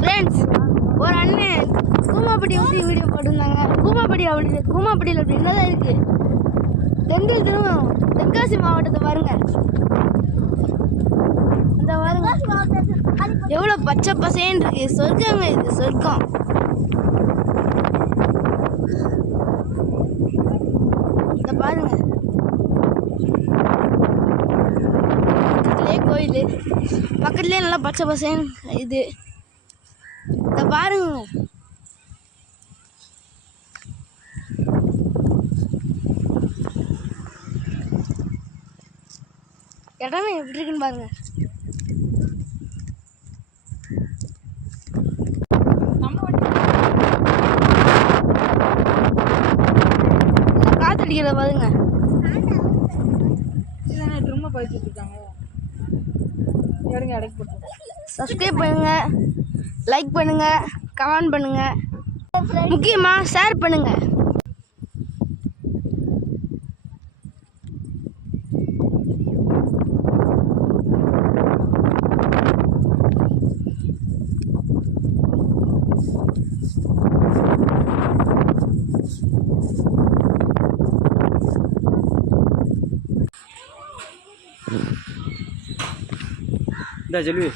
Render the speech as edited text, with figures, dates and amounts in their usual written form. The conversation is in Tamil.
ஃப்ரெண்ட்ஸ், ஒரு அண்ணன் கூமாப்பட்டி ஊற்றி வீடியோ போட்டிருந்தாங்க. கூமாப்பட்டியில் அப்படி என்னதான் இருக்கு? தென்காசி மாவட்டத்தை பாருங்க. இந்த பாருங்க எவ்வளோ பச்சை பசேன்னு இருக்கு. சொர்க்கங்க, இது சொர்க்கம். இதை பாருங்க, பக்கத்துலேயே கோயில், பக்கத்துலேயே நல்லா பச்சை பசேன்னு இது. இதை பாருங்க, இடமே எப்படி இருக்குன்னு பாருங்க. காத்தடிக்கிறத பாருங்க. ரொம்ப பயிற்சிட்டு இருக்காங்க. சப்ஸ்கிரைப் பண்ணுங்க, லைக் பண்ணுங்க, கமெண்ட் பண்ணுங்க, முக்கியமாக ஷேர் பண்ணுங்க. இந்த செல்வி